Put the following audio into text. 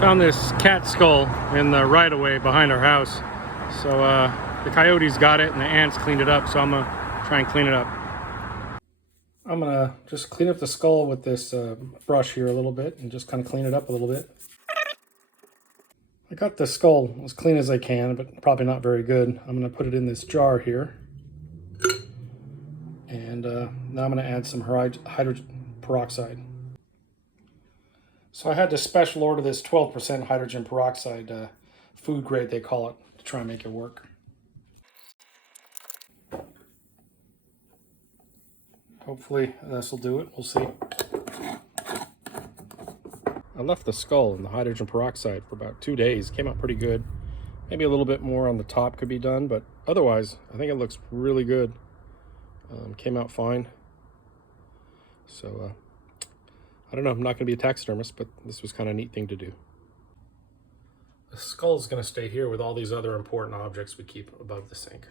Found this cat skull in the right-of-way behind our house. So the coyotes got it and the ants cleaned it up, so I'm gonna try and clean it up. I'm gonna just clean up the skull with this brush here a little bit and just kind of clean it up a little bit. I got the skull as clean as I can, but probably not very good. I'm gonna put it in this jar here. And now I'm gonna add some hydrogen peroxide. So I had to special order this 12% hydrogen peroxide, food grade they call it, to try and make it work. Hopefully this will do it, we'll see. I left the skull in the hydrogen peroxide for about 2 days. Came out pretty good. Maybe a little bit more on the top could be done, but otherwise I think it looks really good. Came out fine. So I don't know, I'm not going to be a taxidermist, but this was kind of a neat thing to do. The skull is going to stay here with all these other important objects we keep above the sink.